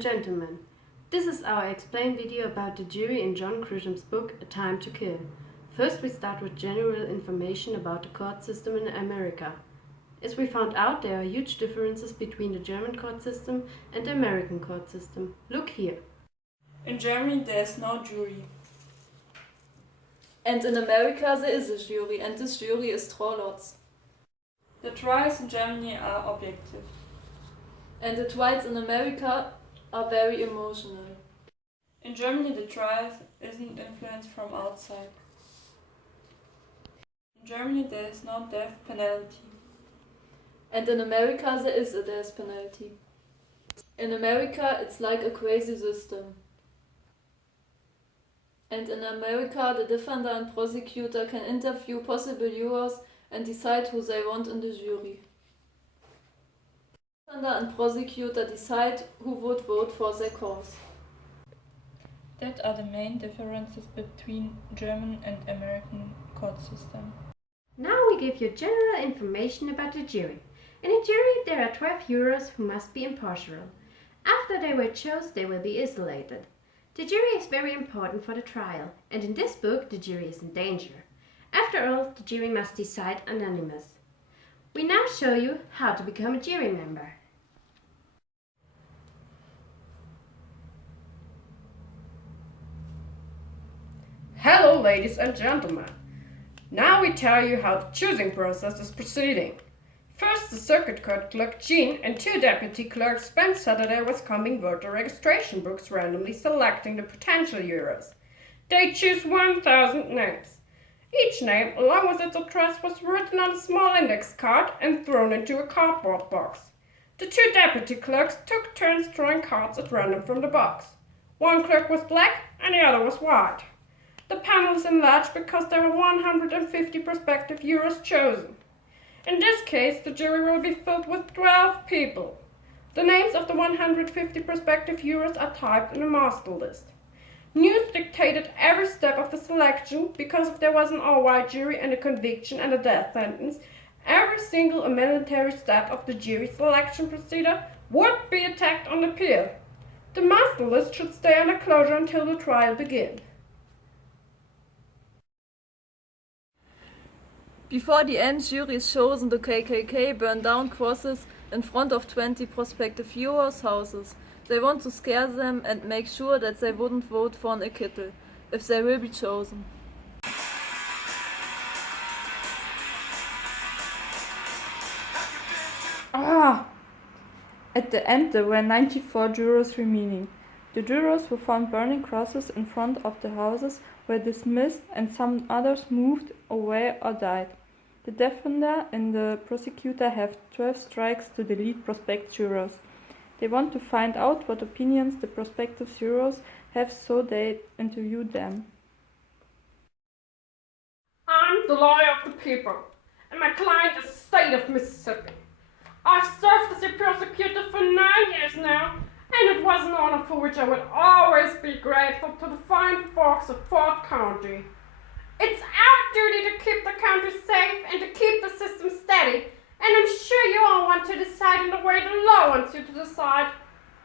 and gentlemen, this is our explain video about the jury in John Grishams' book A Time to Kill. First we start with general information about the court system in America. As we found out, there are huge differences between the German court system and the American court system. Look here. In Germany there is no jury. And in America there is a jury, and this jury is draw lots. The trials in Germany are objective. And the trials in America are very emotional. In Germany the trial isn't influenced from outside. In Germany there is no death penalty. And in America there is a death penalty. In America it's like a crazy system. And in America the defender and prosecutor can interview possible jurors and decide who they want in the jury. The defender and prosecutor decide who would vote for their cause. That are the main differences between German and American court system. Now we give you general information about the jury. In a jury there are 12 jurors who must be impartial. After they were chosen, they will be isolated. The jury is very important for the trial, and in this book the jury is in danger. After all, the jury must decide anonymous. We now show you how to become a jury member. Hello, ladies and gentlemen. Now we tell you how the choosing process is proceeding. First, the circuit court clerk Jean and two deputy clerks spent Saturday with combing voter registration books, randomly selecting the potential jurors. They choose 1,000 names. Each name, along with its address, was written on a small index card and thrown into a cardboard box. The two deputy clerks took turns drawing cards at random from the box. One clerk was black and the other was white. The panel is enlarged because there are 150 prospective jurors chosen. In this case, the jury will be filled with 12 people. The names of the 150 prospective jurors are typed in a master list. News dictated every step of the selection because if there was an all-white jury and a conviction and a death sentence, every single military step of the jury selection procedure would be attacked on appeal. The master list should stay under closure until the trial begins. Before the end jury is chosen, the KKK burned down crosses in front of 20 prospective jurors' houses. They want to scare them and make sure that they wouldn't vote for an acquittal if they will be chosen. At the end there were 94 jurors remaining. The jurors who found burning crosses in front of the houses were dismissed and some others moved away or died. The defender and the prosecutor have 12 strikes to delete prospective jurors. They want to find out what opinions the prospective jurors have so they interview them. I'm the lawyer of the people, and my client is the state of Mississippi. I've served as a prosecutor for 9 years now, and it was an honor for which I will always be grateful to the fine folks of Fort County. It's our duty to keep the country safe and to keep the system steady, and I'm sure you all want to decide in the way the law wants you to decide.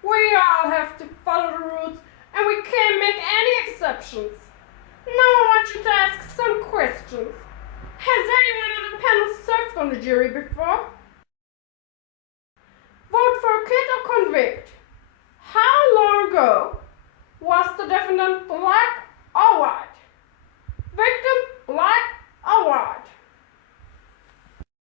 We all have to follow the rules, and we can't make any exceptions. Now I want you to ask some questions. Has anyone on the panel served on the jury before? Vote for acquit or convict. How long ago? Was the defendant black or white? Victim black or white?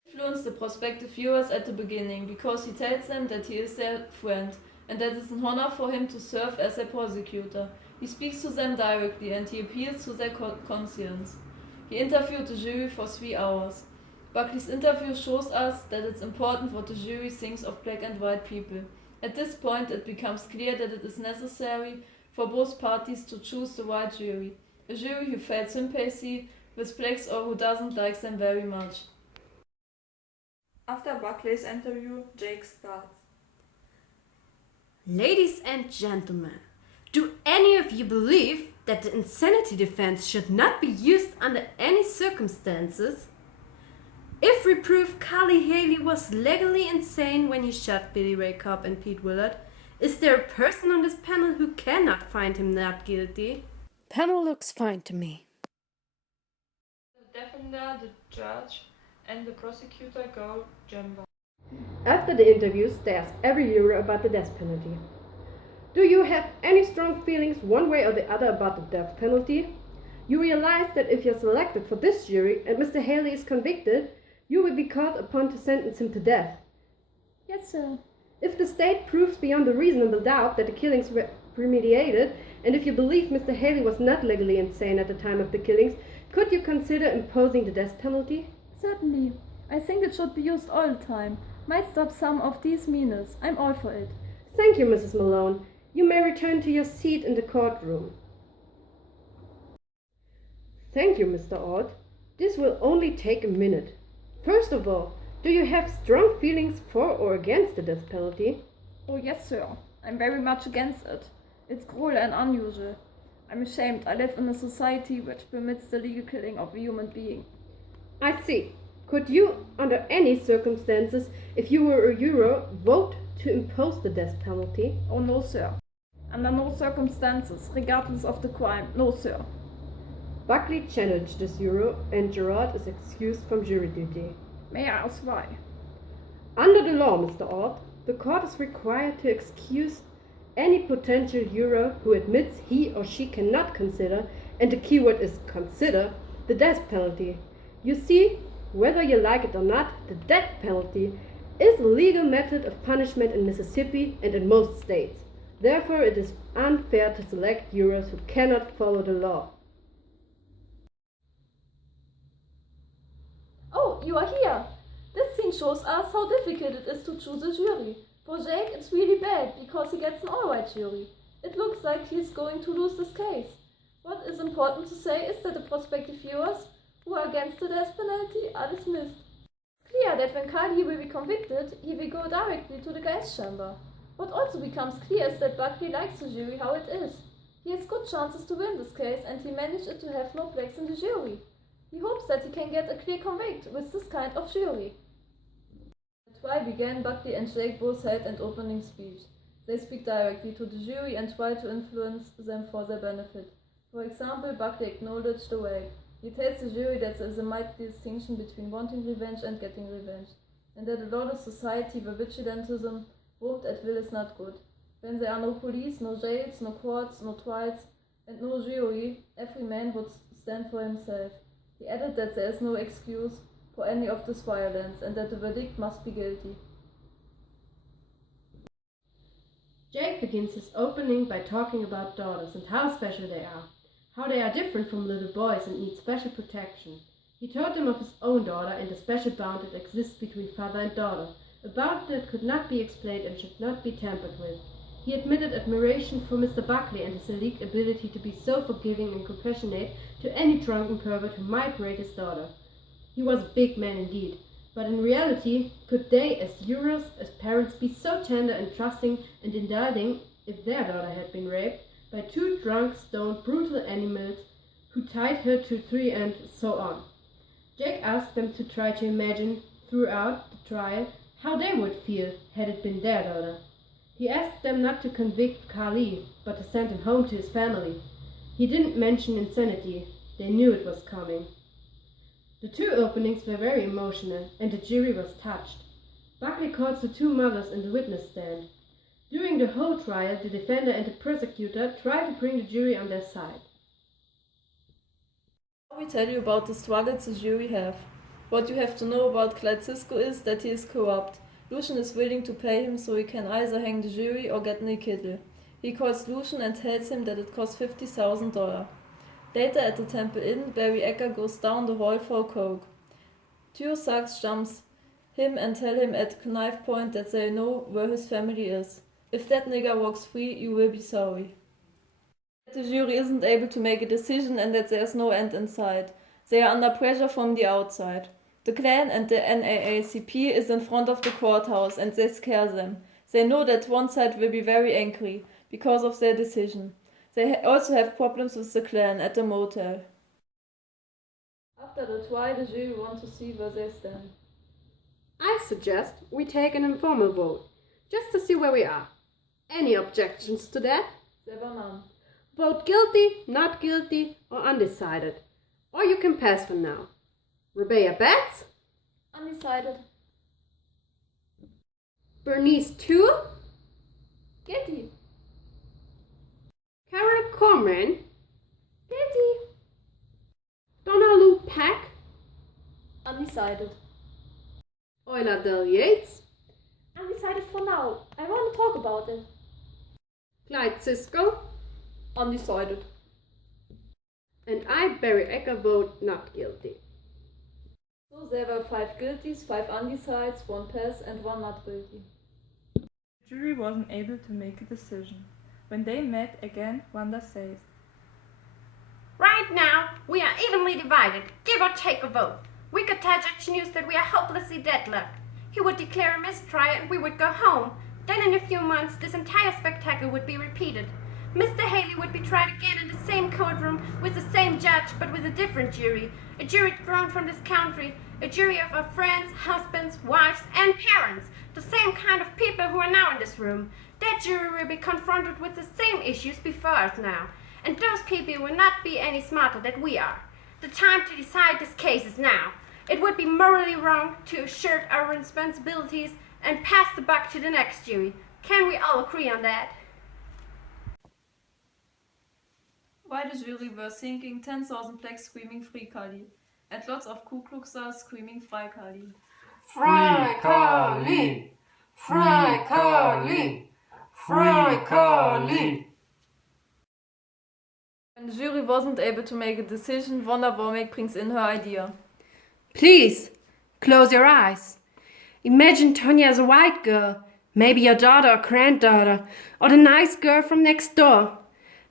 Influence the prospective viewers at the beginning because he tells them that he is their friend and that it's an honor for him to serve as their prosecutor. He speaks to them directly and he appeals to their conscience. He interviewed the jury for 3 hours. Buckley's interview shows us that it's important what the jury thinks of black and white people. At this point it becomes clear that it is necessary for both parties to choose the right jury. A jury who felt sympathy with blacks or who doesn't like them very much. After Buckley's interview, Jake starts. Ladies and gentlemen, do any of you believe that the insanity defense should not be used under any circumstances? If we prove Carly Haley was legally insane when he shot Billy Ray Cobb and Pete Willard, Is there a person on this panel who cannot find him not guilty? Panel looks fine to me. The defender, the judge, and the prosecutor go jumbo. After the interviews, they ask every juror about the death penalty. Do you have any strong feelings one way or the other about the death penalty? You realize that if you're selected for this jury and Mr. Haley is convicted, you will be called upon to sentence him to death. Yes, sir. If the state proves beyond a reasonable doubt that the killings were premeditated, and if you believe Mr. Haley was not legally insane at the time of the killings, could you consider imposing the death penalty? Certainly. I think it should be used all the time. Might stop some of these meanness. I'm all for it. Thank you, Mrs. Malone. You may return to your seat in the courtroom. Thank you, Mr. Ott. This will only take a minute. First of all, do you have strong feelings for or against the death penalty? Oh, yes, sir. I'm very much against it. It's cruel and unusual. I'm ashamed I live in a society which permits the legal killing of a human being. I see. Could you, under any circumstances, if you were a juror, vote to impose the death penalty? Oh, no, sir. Under no circumstances, regardless of the crime, no, sir. Buckley challenged this juror, and Gerard is excused from jury duty. May I ask why? Under the law, Mr. Ott, the court is required to excuse any potential juror who admits he or she cannot consider, and the keyword is consider, the death penalty. You see, whether you like it or not, the death penalty is a legal method of punishment in Mississippi and in most states. Therefore, it is unfair to select jurors who cannot follow the law. Oh, you are here! This scene shows us how difficult it is to choose a jury. For Jake, it's really bad, because he gets an alright jury. It looks like he's going to lose this case. What is important to say is that the prospective viewers who are against the death penalty are dismissed. It's clear that when Carly will be convicted, he will go directly to the gas chamber. What also becomes clear is that Buckley likes the jury how it is. He has good chances to win this case, and he managed it to have no blacks in the jury. He hopes that he can get a clear convict with this kind of jury. The trial began. Buckley and Jake both held an opening speech. They speak directly to the jury and try to influence them for their benefit. For example, Buckley acknowledged the rape. He tells the jury that there is a mighty distinction between wanting revenge and getting revenge, and that a lawless society where vigilantism roamed at will is not good. When there are no police, no jails, no courts, no trials, and no jury, every man would stand for himself. He added that there is no excuse for any of this violence, and that the verdict must be guilty. Jake begins his opening by talking about daughters and how special they are, how they are different from little boys and need special protection. He told them of his own daughter and the special bond that exists between father and daughter, a bond that could not be explained and should not be tampered with. He admitted admiration for Mr. Buckley and his alleged ability to be so forgiving and compassionate to any drunken pervert who might rape his daughter. He was a big man indeed, but in reality, could they, as jurors, as parents, be so tender and trusting and indulging if their daughter had been raped by two drunk, stoned, brutal animals who tied her to a tree and so on? Jake asked them to try to imagine, throughout the trial, how they would feel had it been their daughter. He asked them not to convict Carly, but to send him home to his family. He didn't mention insanity. They knew it was coming. The two openings were very emotional, and the jury was touched. Buckley calls the two mothers in the witness stand. During the whole trial, the defender and the prosecutor tried to bring the jury on their side. Now we tell you about the struggles the jury have. What you have to know about Clyde Sisko is that he is corrupt. Lucian is willing to pay him so he can either hang the jury or get an acquittal. He calls Lucian and tells him that it costs $50,000. Later at the Temple Inn, Barry Ecker goes down the hall for a coke. Two thugs jumps him and tell him at knife point that they know where his family is. If that nigger walks free, you will be sorry. The jury isn't able to make a decision and that there is no end in sight. They are under pressure from the outside. The Klan and the NAACP is in front of the courthouse and they scare them. They know that one side will be very angry because of their decision. They also have problems with the Klan at the motel. After the trial, the jury want to see where they stand. I suggest we take an informal vote, just to see where we are. Any objections to that? There were none. Vote guilty, not guilty, or undecided. Or you can pass for now. Rebecca bets? Undecided. Bernice too? Guilty. Carol Corman? Guilty. Donna Lou Pack? Undecided. Euler Del Yates? Undecided for now. I want to talk about it. Clyde Cisco? Undecided. And I, Barry Ecker, vote not guilty. So there were 5 guilties, 5 undecideds, 1 pass, and 1 not guilty. The jury wasn't able to make a decision. When they met again, Wanda says, Right now, we are evenly divided, give or take a vote. We could tell Judge News that we are hopelessly deadlocked. He would declare a mistrial and we would go home. Then in a few months, this entire spectacle would be repeated. Mr. Haley would be tried again in the same courtroom with the same judge, but with a different jury. A jury grown from this country. A jury of our friends, husbands, wives, and parents. The same kind of people who are now in this room. That jury will be confronted with the same issues before us now. And those people will not be any smarter than we are. The time to decide this case is now. It would be morally wrong to assert our responsibilities and pass the buck to the next jury. Can we all agree on that? While the jury were singing 10,000 blacks screaming Free Kali, and lots of Ku Kluxers screaming Frei Kali. Frei Kali! Frei Kali! Frei Kali! When the jury wasn't able to make a decision, Wanda Womack brings in her idea. Please, close your eyes. Imagine Tonya as a white girl, maybe your daughter or granddaughter, or the nice girl from next door.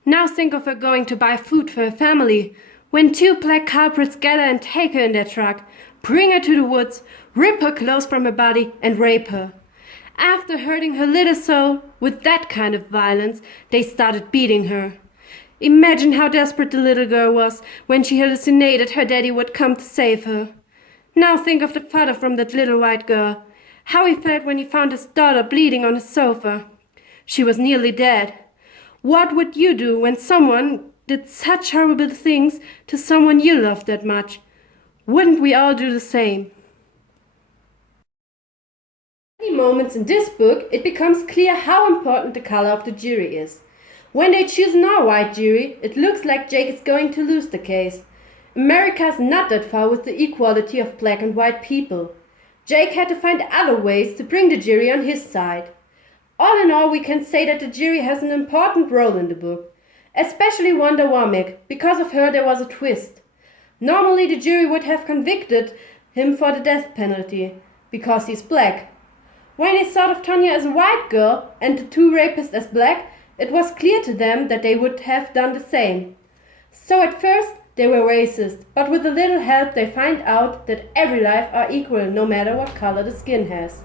Now think of her going to buy food for her family, when 2 black culprits gather and take her in their truck, bring her to the woods, rip her clothes from her body and rape her. After hurting her little soul with that kind of violence, they started beating her. Imagine how desperate the little girl was when she hallucinated her daddy would come to save her. Now think of the father from that little white girl, how he felt when he found his daughter bleeding on his sofa. She was nearly dead. What would you do when someone did such horrible things to someone you loved that much? Wouldn't we all do the same? In many moments in this book, it becomes clear how important the color of the jury is. When they choose an all-white jury, it looks like Jake is going to lose the case. America's not that far with the equality of black and white people. Jake had to find other ways to bring the jury on his side. All in all, we can say that the jury has an important role in the book, especially Wanda Womack. Because of her there was a twist. Normally the jury would have convicted him for the death penalty, because he's black. When they thought of Tonya as a white girl and the 2 rapists as black, it was clear to them that they would have done the same. So at first they were racist, but with a little help they find out that every life are equal no matter what color the skin has.